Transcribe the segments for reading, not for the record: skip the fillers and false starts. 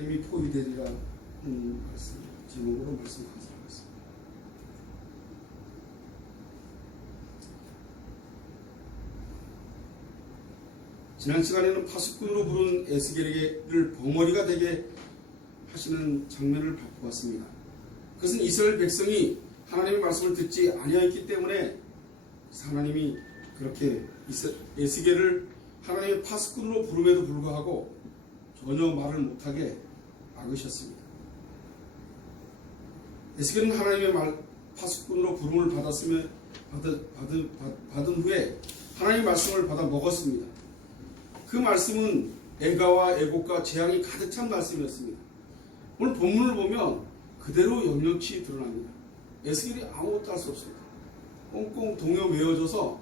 예루살렘이 포위되리라 말씀, 제목으로 말씀 감사하겠습니다. 지난 시간에는 파수꾼으로 부른 에스겔에게를 벙어리가 되게 하시는 장면을 보았습니다. 그것은 이스라엘 백성이 하나님의 말씀을 듣지 아니하였기 때문에 하나님이 그렇게 에스겔을 하나님의 파수꾼으로 부름에도 불구하고 전혀 말을 못하게 막으셨습니다. 에스겔은 하나님의 파수꾼으로 부름을 받은 후에 하나님의 말씀을 받아 먹었습니다. 그 말씀은 애가와 애곡과 재앙이 가득 찬 말씀이었습니다. 오늘 본문을 보면 그대로 역력치 드러납니다. 에스겔이 아무것도 할 수 없습니다. 꽁꽁 동여 외워져서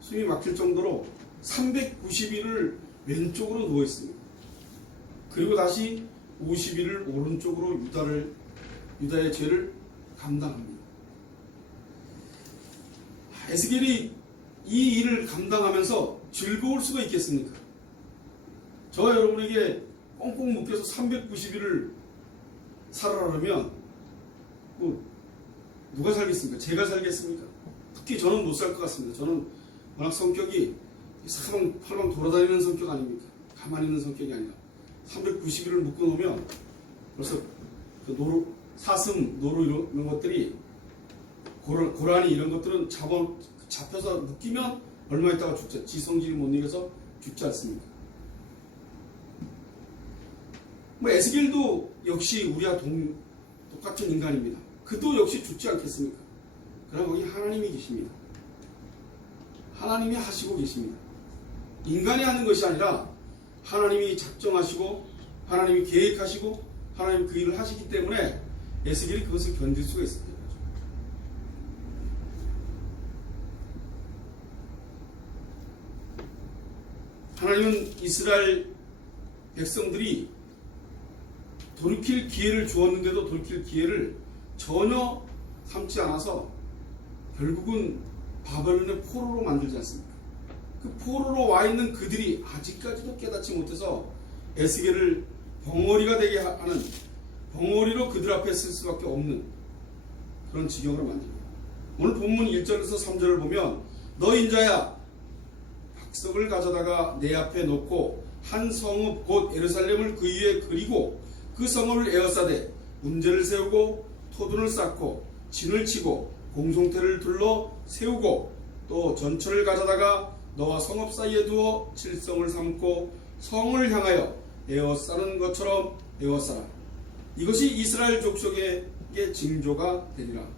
숨이 막힐 정도로 390일을 왼쪽으로 누워 있습니다. 그리고 다시 50일을 오른쪽으로 유다의 죄를 감당합니다. 에스겔이 이 일을 감당하면서 즐거울 수가 있겠습니까? 저와 여러분에게 꽁꽁 묶여서 390일을 살아라면 누가 살겠습니까? 제가 살겠습니까? 특히 저는 못 살 것 같습니다. 저는 워낙 성격이 사방팔방 돌아다니는 성격 아닙니까? 가만히 있는 성격이 아니라 390일을 묶어놓으면 벌써 그 사슴, 노루 이런 것들이 고라니 이런 것들은 잡혀서 묶이면 얼마 있다가 죽죠. 지성질이 못 이겨서 죽지 않습니까? 에스겔도 역시 우리와 똑같은 인간입니다. 그도 역시 죽지 않겠습니까? 그러나 거기 하나님이 계십니다. 하나님이 하시고 계십니다. 인간이 하는 것이 아니라 하나님이 작정하시고 하나님이 계획하시고 하나님이 그 일을 하시기 때문에 에스겔이 그것을 견딜 수가 있습니다. 하나님은 이스라엘 백성들이 돌이킬 기회를 주었는데도 돌이킬 기회를 전혀 삼지 않아서 결국은 바벨론의 포로로 만들지 않습니까? 그 포로로 와 있는 그들이 아직까지도 깨닫지 못해서 에스겔을 벙어리가 되게 하는, 벙어리로 그들 앞에 쓸 수밖에 없는 그런 지경으로 만듭니다. 오늘 본문 1절에서 3절을 보면 너 인자야 박석을 가져다가 내 앞에 놓고 한 성읍 곧 예루살렘을 그 위에 그리고 그 성읍을 에워싸되 문제를 세우고 토둔을 쌓고 진을 치고 공송태를 둘러 세우고 또 전철을 가져다가 너와 성읍 사이에 두어 칠성을 삼고 성을 향하여 에워싸는 것처럼 에워싸라. 이것이 이스라엘 족속에게 징조가 되리라.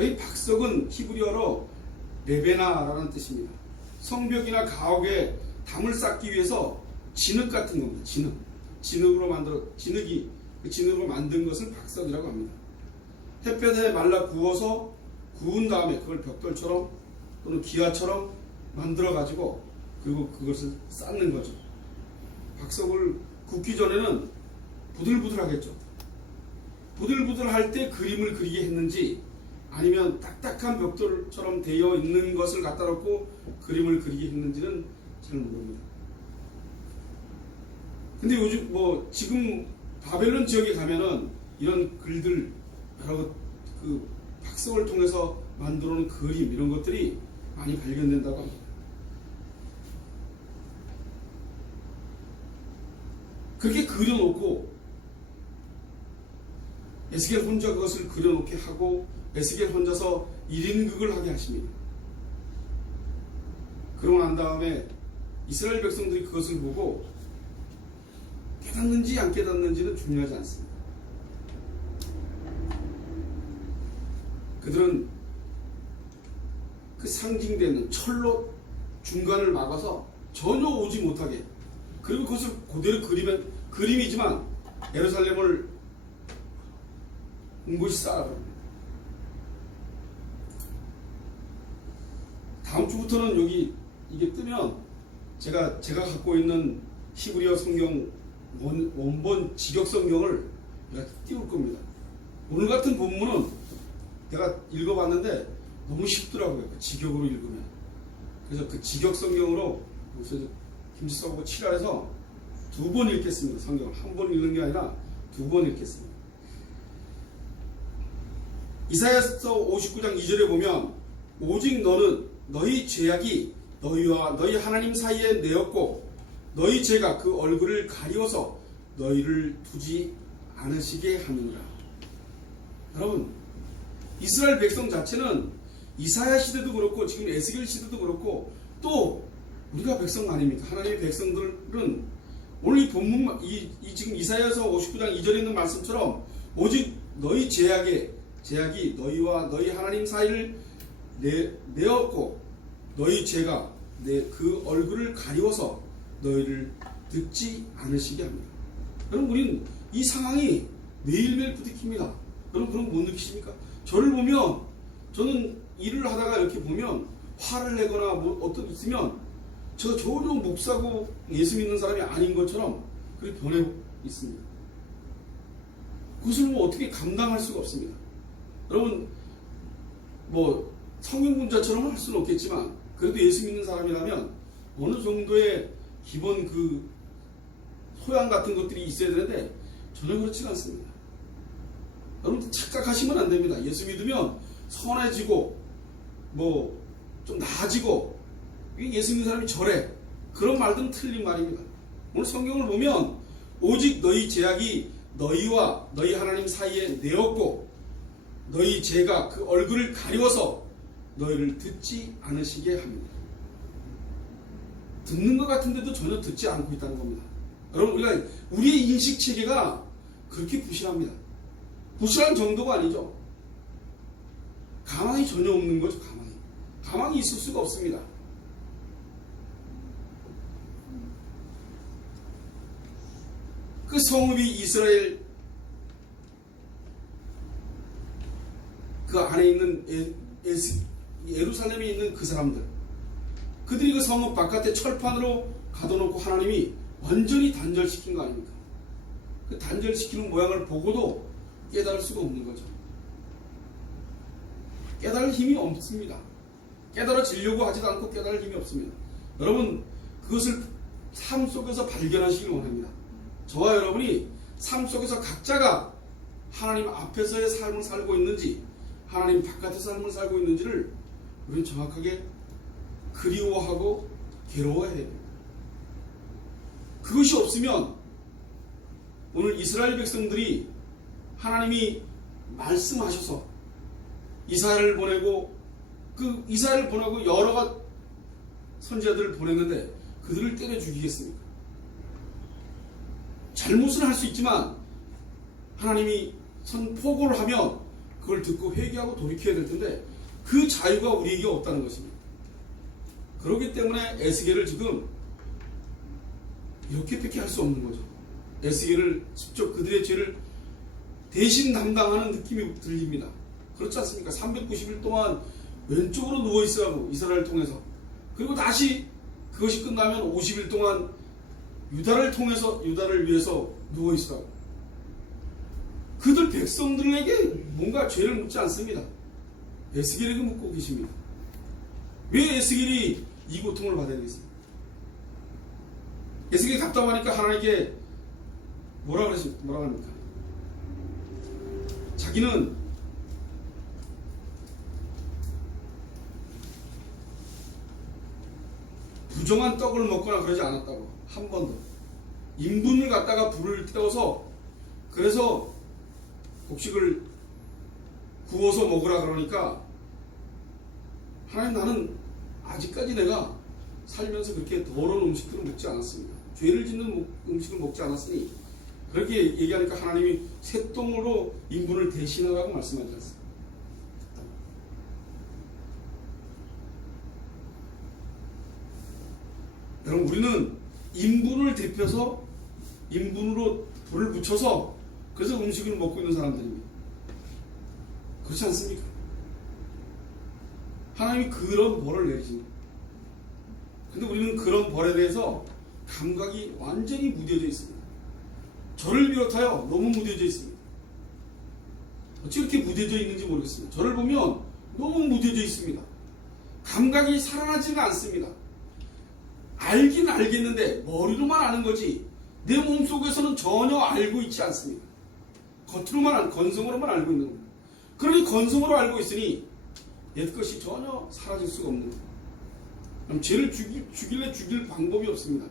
이 박석은 히브리어로 레베나라는 뜻입니다. 성벽이나 가옥에 담을 쌓기 위해서 진흙 같은 겁니다. 진흙으로 만든 것을 박석이라고 합니다. 햇볕에 말라 구워서 구운 다음에 그걸 벽돌처럼 또는 기와처럼 만들어 가지고 그리고 그것을 쌓는 거죠. 박석을 굽기 전에는 부들부들하겠죠. 부들부들할 때 그림을 그리게 했는지 아니면 딱딱한 벽돌처럼 되어 있는 것을 갖다 놓고 그림을 그리게 했는지는 잘 모릅니다. 근데 요즘 지금 바벨론 지역에 가면은 이런 글들 여러 그 박석을 통해서 만들어 놓은 그림 이런 것들이 많이 발견된다고 합니다. 그렇게 그려놓고 에스겔 혼자 그것을 그려놓게 하고 에스겔 혼자서 1인극을 하게 하십니다. 그러고 난 다음에 이스라엘 백성들이 그것을 보고 깨닫는지 안 깨닫는지는 중요하지 않습니다. 그들은 그 상징되는 철로 중간을 막아서 전혀 오지 못하게, 그리고 그것을 그대로 그리면 그림이지만 예루살렘을 곳이 쌓아버립니다. 다음 주부터는 여기 이게 뜨면 제가 갖고 있는 히브리어 성경 원본 직역 성경을 내가 띄울 겁니다. 오늘 같은 본문은 내가 읽어봤는데 너무 쉽더라고요. 직역으로 읽으면. 그래서 그 직역 성경으로 김지석하고 칠할해서 두 번 읽겠습니다. 성경을 한 번 읽는 게 아니라 두 번 읽겠습니다. 이사야서 59장 2절에 보면 오직 너는 너희 죄악이 너희와 너희 하나님 사이에 내었고 너희 죄가 그 얼굴을 가리워서 너희를 두지 않으시게 하느니라. 여러분, 이스라엘 백성 자체는 이사야 시대도 그렇고 지금 에스겔 시대도 그렇고 또 우리가 백성 아닙니까? 하나님의 백성들은 오늘 이 본문 지금 이사야서 59장 2절에 있는 말씀처럼 오직 너희 제약이 너희와 너희 하나님 사이를 내었고 너희 죄가 그 얼굴을 가리워서 너희를 듣지 않으시게 합니다. 여러분, 우리는 이 상황이 매일매일 부딪힙니다. 여러분, 그런 거 못 느끼십니까? 저를 보면, 저는 일을 하다가 이렇게 보면 화를 내거나 뭐 어떤 있으면 저 전혀 목사고 예수 믿는 사람이 아닌 것처럼 그렇게 변해 있습니다. 그것을 뭐 어떻게 감당할 수가 없습니다. 여러분, 뭐 성인군자처럼 할 수는 없겠지만 그래도 예수 믿는 사람이라면 어느 정도의 기본 그 소양 같은 것들이 있어야 되는데 전혀 그렇지가 않습니다. 여러분, 착각하시면 안 됩니다. 예수 믿으면 선해지고 뭐 좀 나아지고 예수 믿는 사람이 저래, 그런 말들은 틀린 말입니다. 오늘 성경을 보면 오직 너희 죄악이 너희와 너희 하나님 사이에 내었고 너희 죄가 그 얼굴을 가리워서 너희를 듣지 않으시게 합니다. 듣는 것 같은데도 전혀 듣지 않고 있다는 겁니다. 여러분, 우리의 인식 체계가 그렇게 부실합니다. 부실한 정도가 아니죠. 가망이 전혀 없는 거죠. 가망이 있을 수가 없습니다. 그 성읍이 이스라엘 그 안에 있는 예루살렘에 있는 그 사람들, 그들이 그 성읍 바깥에 철판으로 가둬놓고 하나님이 완전히 단절시킨 거 아닙니까? 그 단절시키는 모양을 보고도 깨달을 수가 없는 거죠. 깨달을 힘이 없습니다. 깨달아지려고 하지도 않고 깨달을 힘이 없습니다. 여러분, 그것을 삶 속에서 발견하시길 원합니다. 저와 여러분이 삶 속에서 각자가 하나님 앞에서의 삶을 살고 있는지 하나님 바깥의 삶을 살고 있는지를 우리는 정확하게 그리워하고 괴로워해야 됩니다. 그것이 없으면 오늘 이스라엘 백성들이 하나님이 말씀하셔서 이사야를 보내고 그 이사야를 보내고 여러 선지자들을 보냈는데 그들을 때려 죽이겠습니까? 잘못은 할 수 있지만 하나님이 선포고를 하면 그걸 듣고 회개하고 돌이켜야 될 텐데 그 자유가 우리에게 없다는 것입니다. 그렇기 때문에 에스겔을 지금 이렇게밖에 할 수 없는 거죠. 에스겔을 직접 그들의 죄를 대신 담당하는 느낌이 들립니다. 그렇지 않습니까? 390일 동안 왼쪽으로 누워있으라고, 이스라엘을 통해서. 그리고 다시 그것이 끝나면 50일 동안 유다를 위해서 누워있으라고. 그들 백성들에게 뭔가 죄를 묻지 않습니다. 에스겔에게 묻고 계십니다. 왜 에스겔이 이 고통을 받아야 되겠습니까? 에스겔이 답답하니까 하나님께 뭐라 합니까? 자기는 부정한 떡을 먹거나 그러지 않았다고. 한 번도. 인분을 갖다가 불을 태워서 그래서 곡식을 구워서 먹으라 그러니까 하나님, 나는 아직까지 내가 살면서 그렇게 더러운 음식들을 먹지 않았습니다. 죄를 짓는 음식을 먹지 않았으니, 그렇게 얘기하니까 하나님이 쇠똥으로 인분을 대신하라고 말씀하지 않습니다. 여러분, 우리는 인분을 대표서 인분으로 불을 붙여서 그래서 음식을 먹고 있는 사람들입니다. 그렇지 않습니까? 하나님이 그런 벌을 내리십니다. 근데 우리는 그런 벌에 대해서 감각이 완전히 무뎌져 있습니다. 저를 비롯하여 너무 무뎌져 있습니다. 어찌 이렇게 무뎌져 있는지 모르겠습니다. 저를 보면 너무 무뎌져 있습니다. 감각이 살아나지가 않습니다. 알긴 알겠는데 머리로만 아는 거지 내 몸속에서는 전혀 알고 있지 않습니다. 겉으로만, 건성으로만 알고 있는 겁니다. 그러니 건성으로 알고 있으니 옛것이 전혀 사라질 수가 없는 겁니다. 그럼 죄를 죽일래 죽일 방법이 없습니다.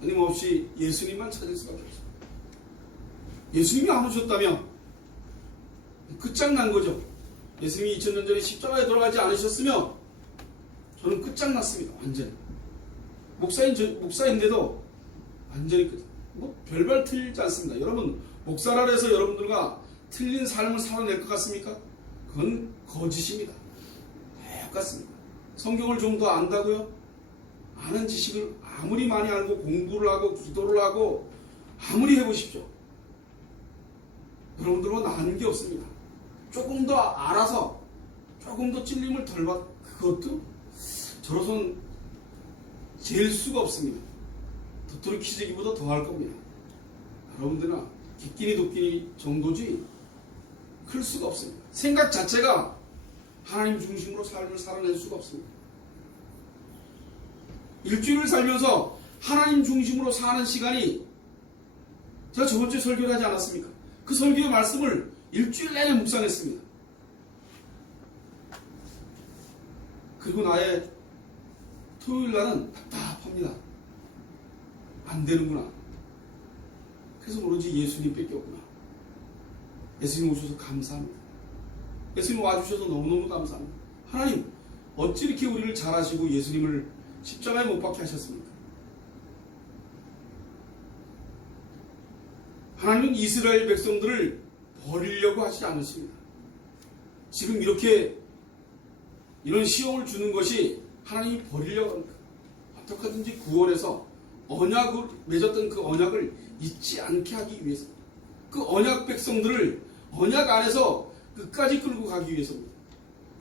끊임없이 예수님만 찾을 수밖에 없습니다. 예수님이 안 오셨다면 끝장난 거죠. 예수님이 2000년 전에 십자가에 돌아가지 않으셨으면 저는 끝장났습니다. 완전히. 목사인데도 완전히 별발 틀리지 않습니다. 여러분, 목사라 해서 여러분들과 틀린 삶을 살아낼 것 같습니까? 그건 거짓입니다. 똑같습니다. 성경을 좀 더 안다고요? 아는 지식을 아무리 많이 알고 공부를 하고 기도를 하고 아무리 해보십시오. 여러분들과 나은 게 없습니다. 조금 더 알아서 조금 더 찔림을 덜 받, 그것도 저로선 잴 수가 없습니다. 도토리 키재기보다 더 할 겁니다. 여러분들은 기끼니 도끼니 정도지 클 수가 없습니다. 생각 자체가 하나님 중심으로 삶을 살아낼 수가 없습니다. 일주일을 살면서 하나님 중심으로 사는 시간이, 제가 저번주에 설교를 하지 않았습니까? 그 설교의 말씀을 일주일 내내 묵상했습니다. 그리고 나의 토요일 날은 답답합니다. 안 되는구나. 그래서 오로지 예수님 밖에 없구나. 예수님 오셔서 감사합니다. 예수님 와주셔서 너무너무 감사합니다. 하나님, 어찌 이렇게 우리를 잘하시고 예수님을 십자가에 못 박게 하셨습니까? 하나님은 이스라엘 백성들을 버리려고 하지 않으십니다. 지금 이런 시험을 주는 것이 하나님이 버리려고 합니다. 어떻게든지 구원해서 언약을 맺었던 그 언약을 잊지 않게 하기 위해서입니다. 그 언약 백성들을 언약 안에서 끝까지 끌고 가기 위해서입니다.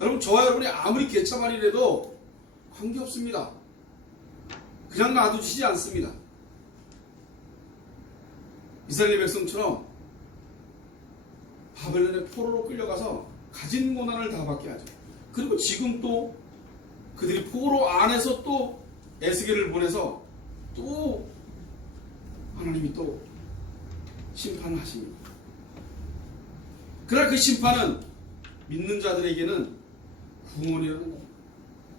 여러분, 저와 여러분이 아무리 개차반이라도 관계없습니다. 그냥 놔두시지 않습니다. 이스라엘 백성처럼 바벨론의 포로로 끌려가서 가진 고난을 다 받게 하죠. 그리고 지금 또 그들이 포로 안에서 또 에스겔을 보내서 또 하나님이 또 심판을 하십니다. 그러나 그 심판은 믿는 자들에게는 구원이라는 겁니다.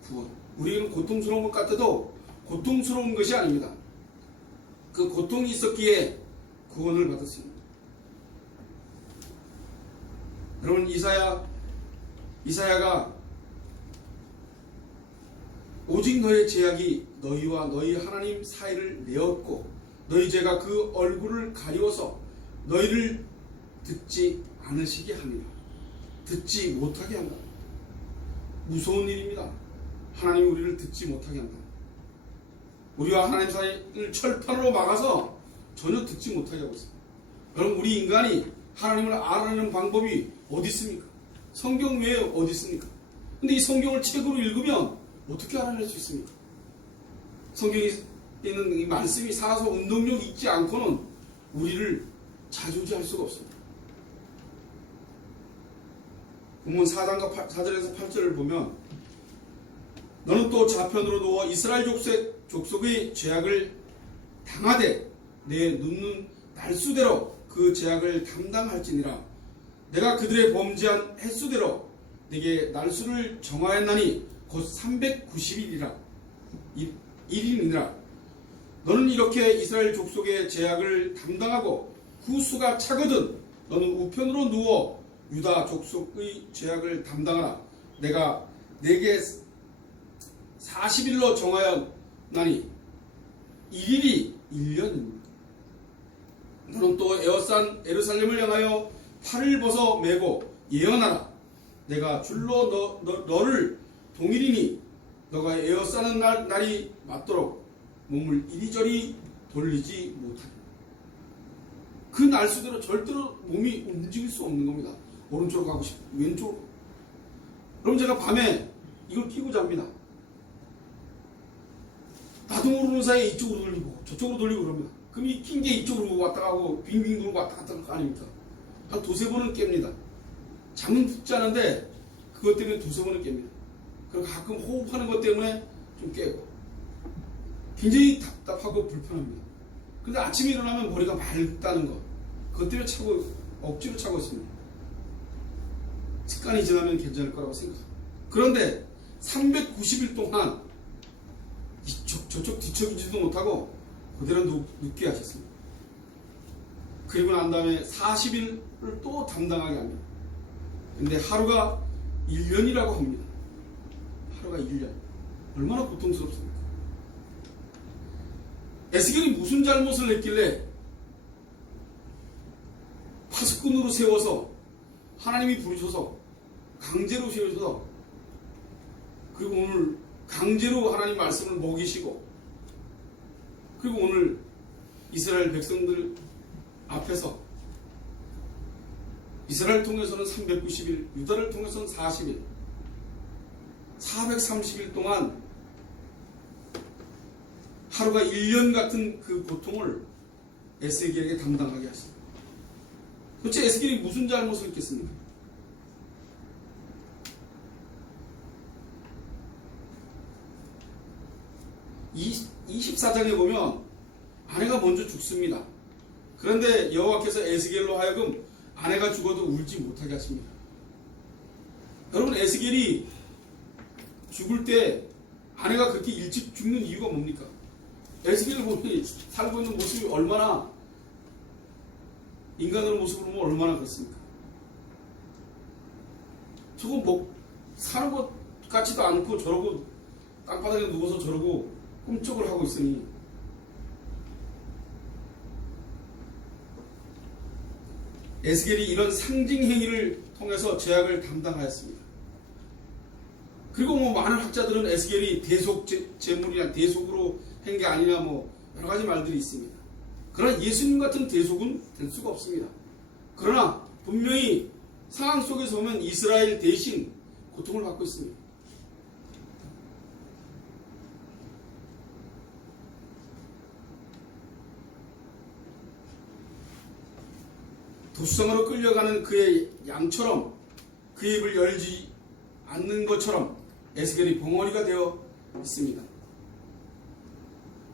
구원. 우리는 고통스러운 것 같아도 고통스러운 것이 아닙니다. 그 고통이 있었기에 구원을 받았습니다. 여러분, 이사야가 오직 너의 제약이 너희와 너희 하나님 사이를 내었고 너희 죄가 그 얼굴을 가리워서 너희를 듣지 않으시게 합니다. 듣지 못하게 한다. 무서운 일입니다. 하나님이 우리를 듣지 못하게 한다. 우리와 하나님 사이를 철판으로 막아서 전혀 듣지 못하게 하고 있습니다. 여러분, 우리 인간이 하나님을 알아내는 방법이 어디 있습니까? 성경 외에 어디 있습니까? 근데 이 성경을 책으로 읽으면 어떻게 알아낼 수 있습니까? 성경에 있는 이 말씀이 살아서 운동력 있지 않고는 우리를 자조지할 수가 없습니다. 본문 4장과 4절에서 8절을 보면 너는 또 좌편으로 누워 이스라엘 족속의 죄악을 당하되 내 눕는 날수대로 그 죄악을 담당할지니라. 내가 그들의 범죄한 횟수대로 내게 날수를 정하였나니 곧 390일이라 1인이라. 너는 이렇게 이스라엘 족속의 죄악을 담당하고 그 수가 차거든 너는 우편으로 누워 유다 족속의 죄악을 담당하라. 내가 내게 40일로 정하였나니 1일이 1년입니다. 너는 또 에어싼 예루살렘을 향하여 팔을 벗어 메고 예언하라. 내가 줄로 너를 동일이니 너가 에어싸는 날이 맞도록 몸을 이리저리 돌리지 못하리. 그 날수대로 절대로 몸이 움직일 수 없는 겁니다. 오른쪽으로 가고 싶고 왼쪽으로. 그럼 제가 밤에 이걸 끼고 잡니다. 나도 모르는 사이에 이쪽으로 돌리고 저쪽으로 돌리고 그럽니다. 그럼 이 낀 게 이쪽으로 왔다 가고 빙빙 돌고 왔다 갔다 하는 거 아닙니까? 한 두세 번은 깹니다. 잠은 푹 자는데 그것 때문에 두세 번은 깹니다. 그리고 가끔 호흡하는 것 때문에 좀 깨고 굉장히 답답하고 불편합니다. 근데 아침에 일어나면 머리가 맑다는 것. 그것 때문에 억지로 차고 있습니다. 습관이 지나면 괜찮을 거라고 생각합니다. 그런데 390일 동안 저쪽 뒤척이지도 못하고 그대로 눕게 하셨습니다. 그리고 난 다음에 40일을 또 담당하게 합니다. 근데 하루가 1년이라고 합니다. 하루가 1년. 얼마나 고통스럽습니까? 에스겔이 무슨 잘못을 했길래 파수꾼으로 세워서 하나님이 부르셔서 강제로 세우셔서 그리고 오늘 강제로 하나님 말씀을 먹이시고 그리고 오늘 이스라엘 백성들 앞에서 이스라엘 통해서는 390일, 유다를 통해서는 40일, 430일 동안 하루가 1년 같은 그 고통을 에스겔에게 담당하게 하십니다. 도대체 에스겔이 무슨 잘못을 했겠습니까? 이 24장에 보면 아내가 먼저 죽습니다. 그런데 여호와께서 에스겔로 하여금 아내가 죽어도 울지 못하게 하십니다. 여러분, 에스겔이 죽을 때 아내가 그렇게 일찍 죽는 이유가 뭡니까? 에스겔을 보니 살고 있는 모습이 얼마나 인간의 모습으로 보면 얼마나 그렇습니까? 저거 뭐 사는 것 같지도 않고 저러고 땅바닥에 누워서 저러고 꿈쩍을 하고 있으니 에스겔이 이런 상징 행위를 통해서 죄악을 담당하였습니다. 그리고 뭐 많은 학자들은 에스겔이 대속 제물이나 대속으로 한 게 아니냐 뭐 여러 가지 말들이 있습니다. 그러나 예수님 같은 대속은 될 수가 없습니다. 그러나 분명히 상황 속에서 보면 이스라엘 대신 고통을 받고 있습니다. 도수성으로 끌려가는 그의 양처럼 그 입을 열지 않는 것처럼 에스겔이 벙어리가 되어 있습니다.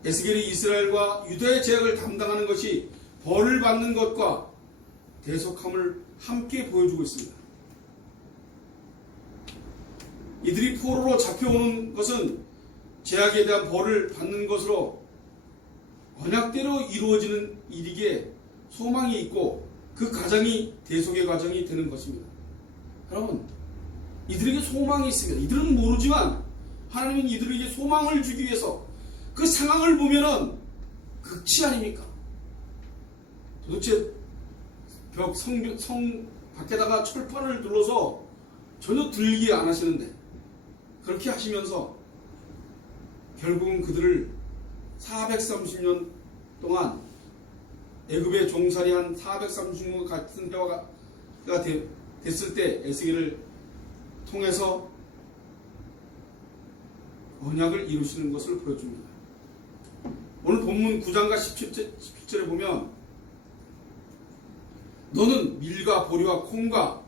에스겔이 이스라엘과 유다의 죄악을 담당하는 것이 벌을 받는 것과 대속함을 함께 보여주고 있습니다. 이들이 포로로 잡혀오는 것은 죄악에 대한 벌을 받는 것으로 언약대로 이루어지는 일이기에 소망이 있고 그 과정이 대속의 과정이 되는 것입니다. 여러분, 이들에게 소망이 있습니다. 이들은 모르지만 하나님은 이들에게 소망을 주기 위해서 그 상황을 보면은 극치 아닙니까? 도대체 성 밖에다가 철판을 둘러서 전혀 들게 안 하시는데 그렇게 하시면서 결국은 그들을 430년 동안 애굽의 종살이 한 430년 같은 해화가 됐을 때 에스겔을 통해서 언약을 이루시는 것을 보여줍니다. 오늘 본문 9장과 17절에 보면 너는 밀과 보리와 콩과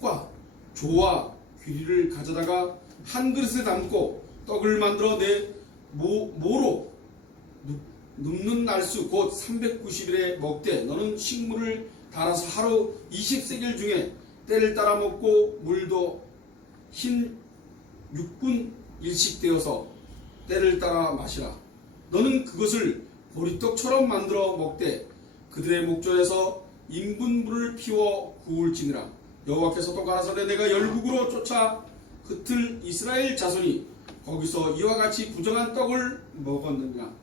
팥과 조와 귀리를 가져다가 한 그릇에 담고 떡을 만들어 내 모로 눕는 날수 곧 390일에 먹되 너는 식물을 달아서 하루 20세겔 중에 때를 따라 먹고 물도 흰 6분 일식되어서 때를 따라 마시라. 너는 그것을 보리떡처럼 만들어 먹되 그들의 목전에서 인분불을 피워 구울지니라. 여호와께서 또 가라사대 내가 열국으로 쫓아 흩을 이스라엘 자손이 거기서 이와 같이 부정한 떡을 먹었느냐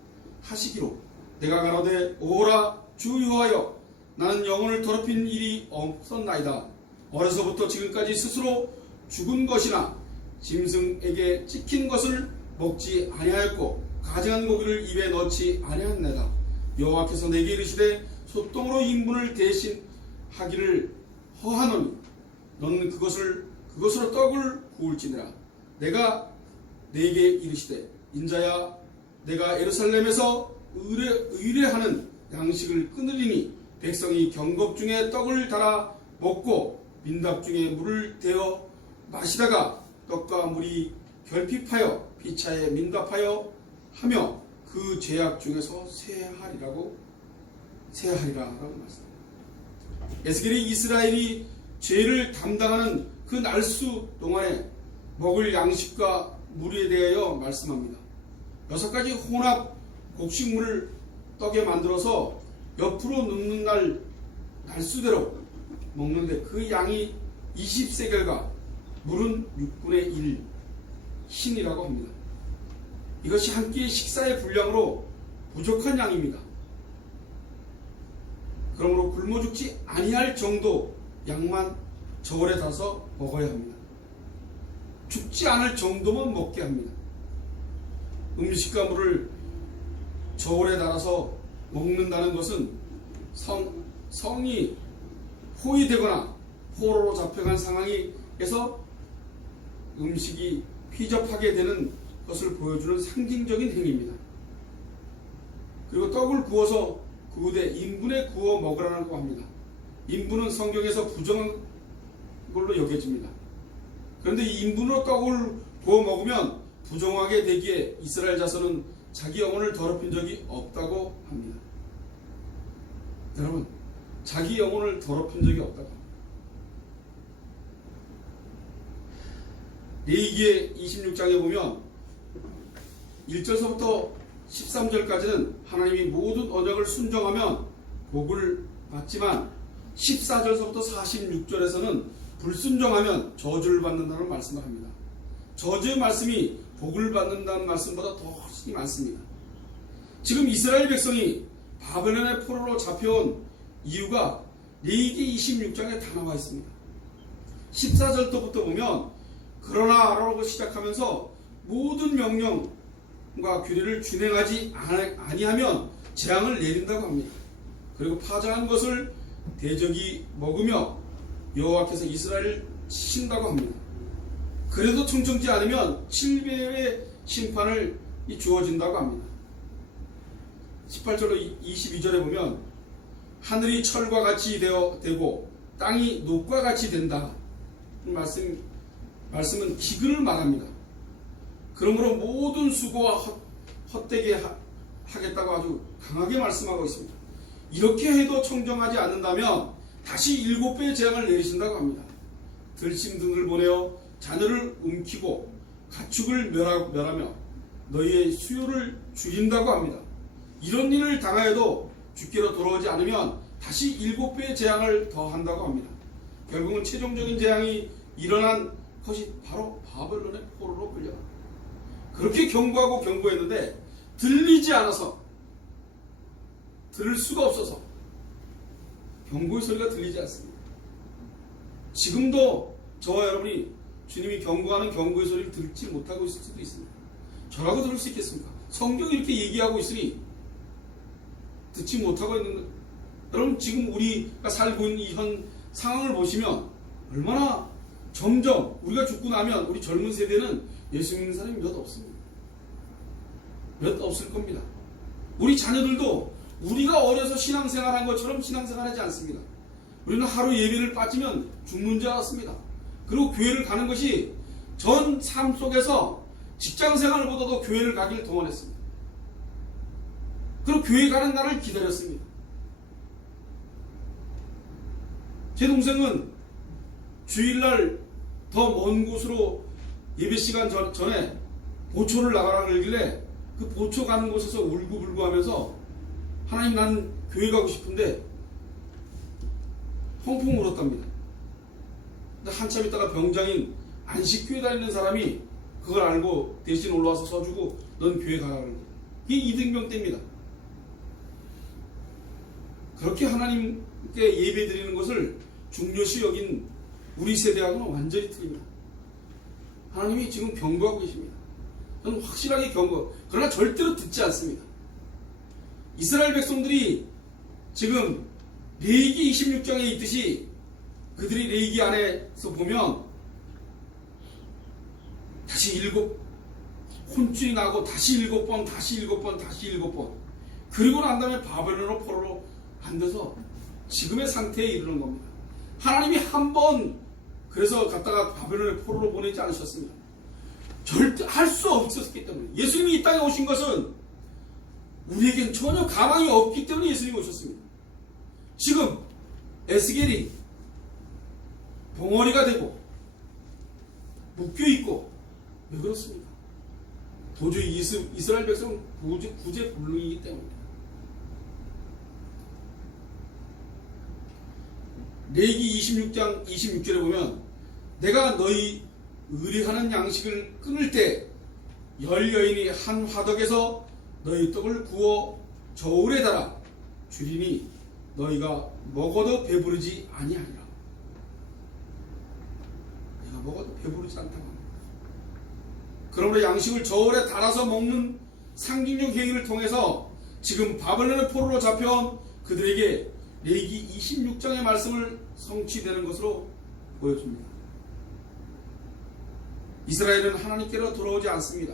하시기로 내가 가로되 오라 주 여호와여 나는 영혼을 더럽힌 일이 없었나이다. 어려서부터 지금까지 스스로 죽은 것이나 짐승에게 찍힌 것을 먹지 아니하였고 가증한 고기를 입에 넣지 아니하였나이다. 여호와께서 내게 이르시되 소똥으로 인분을 대신하기를 허하노니 너는 그것으로 떡을 구울지니라. 내가 내게 이르시되 인자야 내가 예루살렘에서 의뢰하는 양식을 끊으리니 백성이 경겁 중에 떡을 달아 먹고 민답 중에 물을 데워 마시다가 떡과 물이 결핍하여 피차에 민답하여 하며 그 죄악 중에서 쇠하리라고 말씀합니다. 에스겔이 이스라엘이 죄를 담당하는 그 날수 동안에 먹을 양식과 물에 대하여 말씀합니다. 6가지 혼합 곡식물을 떡에 만들어서 옆으로 눕는 날수대로 먹는데 그 양이 20세겔과 물은 6분의 1 흰이라고 합니다. 이것이 한 끼의 식사의 분량으로 부족한 양입니다. 그러므로 굶어 죽지 아니할 정도 양만 저울에 타서 먹어야 합니다. 죽지 않을 정도만 먹게 합니다. 음식과 물을 저울에 달아서 먹는다는 것은 성이 포위되거나 포로로 잡혀간 상황에서 음식이 휘접하게 되는 것을 보여주는 상징적인 행위입니다. 그리고 떡을 구워서 그 후에 인분에 구워 먹으라고 합니다. 인분은 성경에서 부정한 걸로 여겨집니다. 그런데 이 인분으로 떡을 구워 먹으면 부정하게 되기에 이스라엘 자손은 자기 영혼을 더럽힌 적이 없다고 합니다. 여러분, 자기 영혼을 더럽힌 적이 없다고 합니다. 레위기의 26장에 보면 1절서부터 13절까지는 하나님이 모든 언약을 순종하면 복을 받지만 14절서부터 46절에서는 불순종하면 저주를 받는다는 말씀을 합니다. 저주의 말씀이 복을 받는다는 말씀보다 더 훨씬 많습니다. 지금 이스라엘 백성이 바벨론의 포로로 잡혀온 이유가 레위기 26장에 다 나와 있습니다. 14절부터 보면 그러나 라고 시작하면서 모든 명령과 규례를 준행하지 아니하면 재앙을 내린다고 합니다. 그리고 파장한 것을 대적이 먹으며 여호와께서 이스라엘을 치신다고 합니다. 그래도 청정지 않으면 7배의 심판을 주어진다고 합니다. 18절로 22절에 보면 하늘이 철과 같이 되고 땅이 녹과 같이 된다. 말씀은 기근을 말합니다. 그러므로 모든 수고와 헛되게 하겠다고 아주 강하게 말씀하고 있습니다. 이렇게 해도 청정하지 않는다면 다시 7배의 재앙을 내리신다고 합니다. 들짐승을 보내어 자녀를 움키고 가축을 멸하며 너희의 수요를 줄인다고 합니다. 이런 일을 당하여도 주께로 돌아오지 않으면 다시 7배의 재앙을 더한다고 합니다. 결국은 최종적인 재앙이 일어난 것이 바로 바벨론의 포로로 끌려갑니다. 그렇게 경고하고 경고했는데 들리지 않아서, 들을 수가 없어서 경고의 소리가 들리지 않습니다. 지금도 저와 여러분이 주님이 경고하는 경고의 소리를 듣지 못하고 있을 수도 있습니다. 저라고 들을 수 있겠습니까? 성경이 이렇게 얘기하고 있으니 듣지 못하고 있는 것. 여러분, 지금 우리가 살고 있는 이 현 상황을 보시면 얼마나 점점 우리가 죽고 나면 우리 젊은 세대는 예수 믿는 사람이 몇 없습니다. 몇 없을 겁니다. 우리 자녀들도 우리가 어려서 신앙생활한 것처럼 신앙생활하지 않습니다. 우리는 하루 예배를 빠지면 죽는 줄 알았습니다. 그리고 교회를 가는 것이 전 삶 속에서 직장생활보다도 교회를 가길 동원했습니다. 그리고 교회 가는 날을 기다렸습니다. 제 동생은 주일날 더 먼 곳으로 예배 시간 전에 보초를 나가라 그러길래 그 보초 가는 곳에서 울고불고 하면서 하나님, 난 교회 가고 싶은데 펑펑 울었답니다. 근데 한참 있다가 병장인 안식교회 다니는 사람이 그걸 알고 대신 올라와서 서주고 넌 교회 가라 그러고, 이게 이등병 때입니다. 그렇게 하나님께 예배 드리는 것을 중요시 여긴 우리 세대하고는 완전히 틀립니다. 하나님이 지금 경고하고 계십니다. 저는 확실하게 경고, 그러나 절대로 듣지 않습니다. 이스라엘 백성들이 지금 레위기 26장에 있듯이 그들이 레위기 안에서 보면 다시 7 혼쭐이 나고 다시 7번, 다시 7번, 다시 7번, 그리고 난 다음에 바벨론으로 포로로 안 돼서 지금의 상태에 이르는 겁니다. 하나님이 한 번 그래서 갔다가 바벨론의 포로로 보내지 않으셨습니다. 절대 할 수 없었기 때문에. 예수님이 이 땅에 오신 것은 우리에겐 전혀 가망이 없기 때문에 예수님이 오셨습니다. 지금 에스겔이 벙어리가 되고 묶여있고 왜 그렇습니까? 도저히 이스라엘 백성 구제 불능이기 때문입니다. 레위기 26장 26절에 보면 내가 너희 의뢰하는 양식을 끊을 때 열 여인이 한 화덕에서 너희 떡을 구워 저울에 달아 주리니 너희가 먹어도 배부르지 아니하리라. 내가 먹어도 배부르지 않다고 합니다. 그러므로 양식을 저울에 달아서 먹는 상징적 행위를 통해서 지금 바벨론의 포로로 잡혀온 그들에게 레위기 26장의 말씀을 성취되는 것으로 보여줍니다. 이스라엘은 하나님께로 돌아오지 않습니다.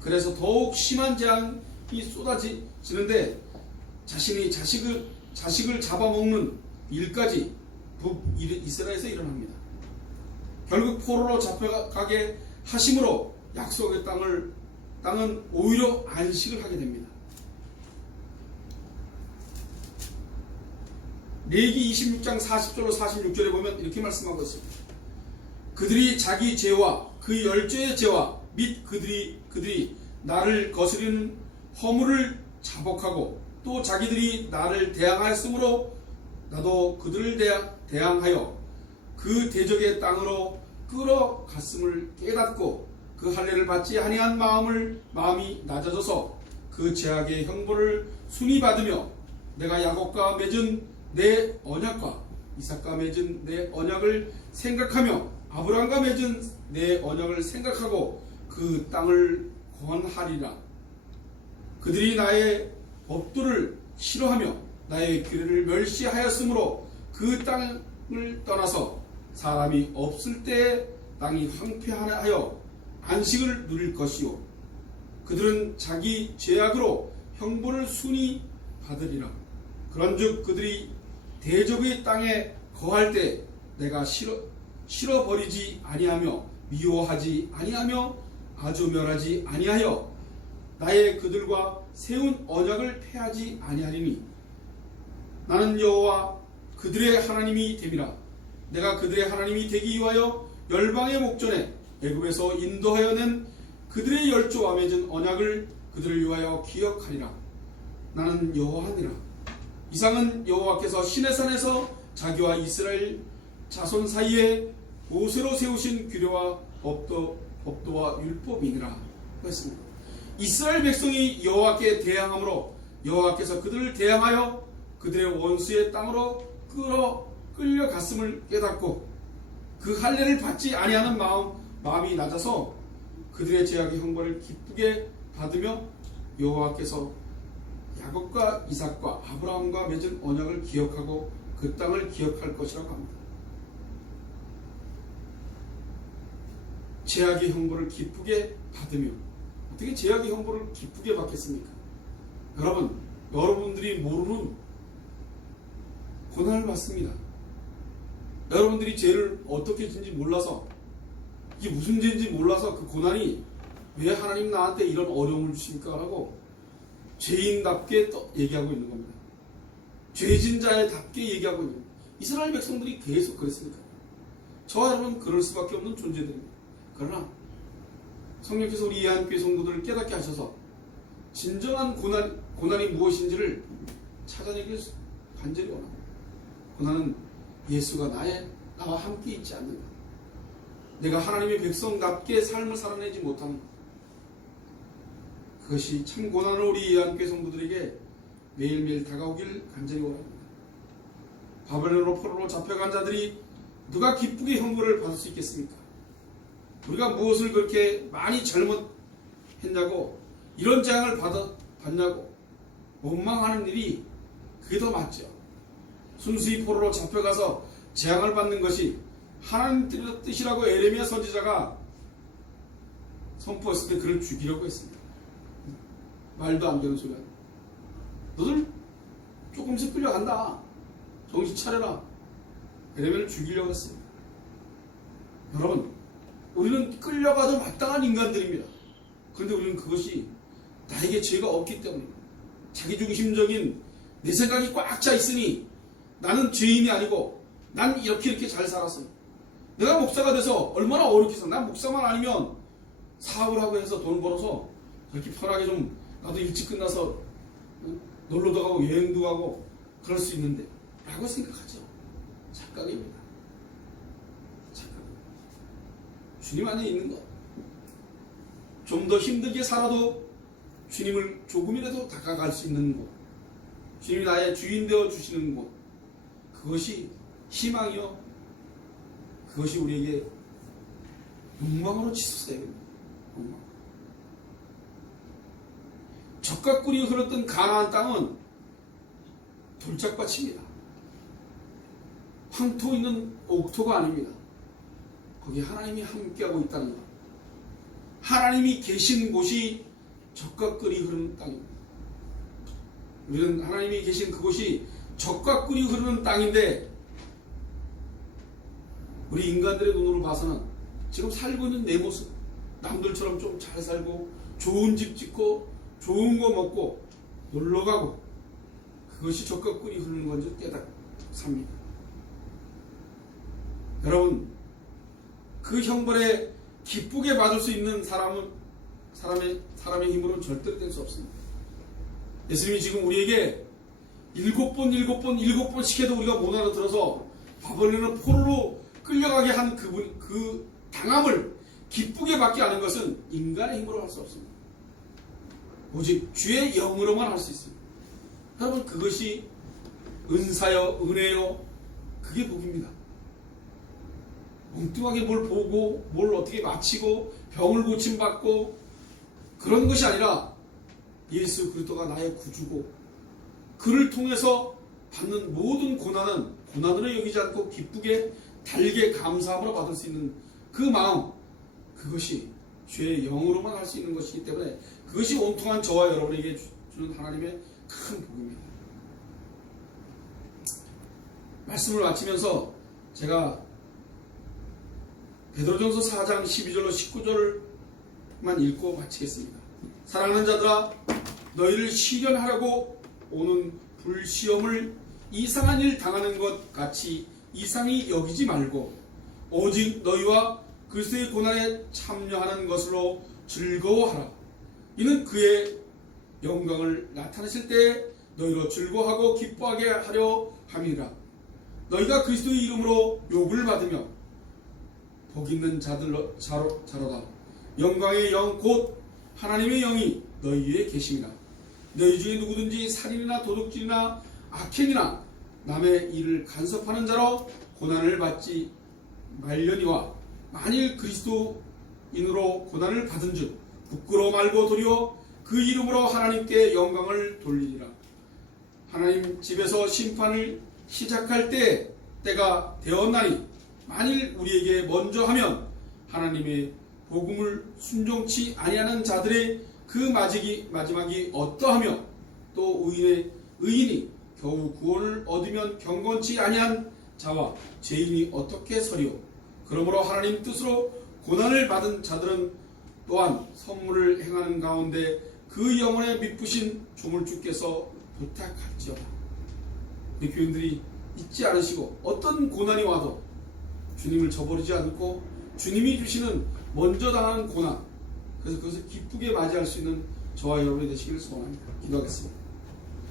그래서 더욱 심한 재앙이 쏟아지는데 자신이 자식을 잡아먹는 일까지 북이스라엘에서 일어납니다. 결국 포로로 잡혀가게 하심으로 약속의 땅은 오히려 안식을 하게 됩니다. 레위기 26장 40절로 46절에 보면 이렇게 말씀하고 있습니다. 그들이 자기 죄와 그 열조의 죄와 및 그들이 나를 거스리는 허물을 자복하고 또 자기들이 나를 대항하였으므로 나도 그들을 대항하여 그 대적의 땅으로 끌어갔음을 깨닫고 그 할례를 받지 아니한 마음이 낮아져서 그 죄악의 형벌을 순히 받으며 내가 야곱과 맺은 내 언약과 이삭과 맺은 내 언약을 생각하며 아브라함과 맺은 내 언약을 생각하고 그 땅을 권하리라. 그들이 나의 법도를 싫어하며 나의 규례를 멸시하였으므로 그 땅을 떠나서 사람이 없을 때 땅이 황폐하여 안식을 누릴 것이요 그들은 자기 죄악으로 형벌을 순히 받으리라. 그런즉 그들이 대적의 땅에 거할 때 내가 싫어버리지 아니하며 미워하지 아니하며 아주 멸하지 아니하여 나의 그들과 세운 언약을 폐하지 아니하리니 나는 여호와 그들의 하나님이 됨이라. 내가 그들의 하나님이 되기 위하여 열방의 목전에 애굽에서 인도하여 낸 그들의 열조와 맺은 언약을 그들을 위하여 기억하리라. 나는 여호와니라. 이상은 여호와께서 시내산에서 자기와 이스라엘 자손 사이에 모세로 세우신 규례와 법도와 율법이니라 했습니다. 이스라엘 백성이 여호와께 대항함으로 여호와께서 그들을 대항하여 그들의 원수의 땅으로 끌려갔음을 깨닫고 그 할례를 받지 아니하는 마음이 낮아서 그들의 죄악의 형벌을 기쁘게 받으며 여호와께서 야곱과 이삭과 아브라함과 맺은 언약을 기억하고 그 땅을 기억할 것이라고 합니다. 죄악의 형벌을 기쁘게 받으며 어떻게 죄악의 형벌을 기쁘게 받겠습니까? 여러분들이 모르는 고난을 받습니다. 여러분들이 죄를 어떻게 짓는지 몰라서 이게 무슨 죄인지 몰라서 그 고난이 왜 하나님 나한테 이런 어려움을 주십니까? 라고 죄인답게 또 얘기하고 있는 겁니다. 죄진 자에답게 얘기하고 있는 겁니다. 이스라엘 백성들이 계속 그랬으니까 저와 여러분 그럴 수밖에 없는 존재들입니다. 그러나 성령께서 우리 예한교회 성도들을 깨닫게 하셔서 진정한 고난이 무엇인지를 찾아내길 간절히 원합니다. 고난은 예수가 나와 함께 있지 않는다. 내가 하나님의 백성답게 삶을 살아내지 못하는 것. 그것이 참 고난을 우리 예한교회 성도들에게 매일매일 다가오길 간절히 원합니다. 바벨론으로 포로로 잡혀간 자들이 누가 기쁘게 형벌을 받을 수 있겠습니까? 우리가 무엇을 그렇게 많이 잘못했냐고 이런 재앙을 받냐고 원망하는 일이 그게 더 맞죠. 순수히 포로로 잡혀가서 재앙을 받는 것이 하나님 뜻이라고 에레미야 선지자가 선포했을 때 그를 죽이려고 했습니다. 말도 안 되는 소리야. 너들 조금씩 끌려간다. 정신 차려라. 에레미야를 죽이려고 했습니다. 여러분, 우리는 끌려가도 마땅한 인간들입니다. 그런데 우리는 그것이 나에게 죄가 없기 때문입니다. 자기중심적인 내 생각이 꽉 차 있으니 나는 죄인이 아니고 난 이렇게 잘 살았어요. 내가 목사가 돼서 얼마나 어렵게 살아. 난 목사만 아니면 사업을 하고 해서 돈 벌어서 이렇게 편하게 좀 나도 일찍 끝나서 놀러도 가고 여행도 가고 그럴 수 있는데 라고 생각하죠. 착각입니다. 착각입니다. 주님 안에 있는 것, 좀 더 힘들게 살아도 주님을 조금이라도 다가갈 수 있는 곳, 주님이 나의 주인 되어 주시는 곳, 그것이 희망이요, 그것이 우리에게 욕망으로 치솟아야 됩니다. 욕망. 젖과 꿀이 흘렀던 가나안 땅은 돌짝밭입니다. 황토 있는 옥토가 아닙니다. 거기 하나님이 함께하고 있다는 것, 하나님이 계신 곳이 젖과 꿀이 흐르는 땅입니다. 우리는 하나님이 계신 그곳이 젖과 꿀이 흐르는 땅인데, 우리 인간들의 눈으로 봐서는 지금 살고 있는 내 모습, 남들처럼 좀 잘 살고 좋은 집 짓고 좋은 거 먹고 놀러가고, 그것이 젖과 꿀이 흐르는 건지 깨닫습니다. 여러분, 그 형벌에 기쁘게 받을 수 있는 사람의 힘으로는 절대로 될 수 없습니다. 예수님이 지금 우리에게 7번씩 해도 우리가 못 알아들어서 바벨론의 포로로 끌려가게 한 그 당함을 기쁘게 받게 하는 것은 인간의 힘으로 할 수 없습니다. 오직 주의 영으로만 할 수 있습니다. 여러분, 그것이 은사요, 은혜요, 그게 복입니다. 엉뚱하게 뭘 보고 뭘 어떻게 마치고 병을 고침받고 그런 것이 아니라 예수 그리스도가 나의 구주고 그를 통해서 받는 모든 고난은 고난으로 여기지 않고 기쁘게 달게 감사함으로 받을 수 있는 그 마음, 그것이 주의 영으로만 할 수 있는 것이기 때문에 그것이 온통한 저와 여러분에게 주는 하나님의 큰 복입니다. 말씀을 마치면서 제가 베드로전서 4장 12절로 19절만 읽고 마치겠습니다. 사랑하는 자들아, 너희를 시련하려고 오는 불시험을 이상한 일 당하는 것 같이 이상히 여기지 말고 오직 너희와 그리스도의 고난에 참여하는 것으로 즐거워하라. 이는 그의 영광을 나타내실 때 너희로 즐거워하고 기뻐하게 하려 함이라. 너희가 그리스도의 이름으로 욕을 받으며 복 있는 자로다. 영광의 영 곧 하나님의 영이 너희 위에 계심이라. 너희 중에 누구든지 살인이나 도둑질이나 악행이나 남의 일을 간섭하는 자로 고난을 받지 말려니와 만일 그리스도인으로 고난을 받은 즉 부끄러워 말고 도리어 그 이름으로 하나님께 영광을 돌리리라. 하나님 집에서 심판을 시작할 때가 되었나니 만일 우리에게 먼저 하면 하나님의 복음을 순종치 아니하는 자들의 그 마지막이 어떠하며 또 의인이 겨우 구원을 얻으면 경건치 아니한 자와 죄인이 어떻게 서리오. 그러므로 하나님 뜻으로 고난을 받은 자들은 또한 선물을 행하는 가운데 그 영혼에 미쁘신 조물주께서 부탁할지어다. 우리 교인들이 잊지 않으시고 어떤 고난이 와도 주님을 저버리지 않고 주님이 주시는 먼저 당하는 고난, 그래서 그것을 기쁘게 맞이할 수 있는 저와 여러분이 되시기를 소원합니다. 기도하겠습니다.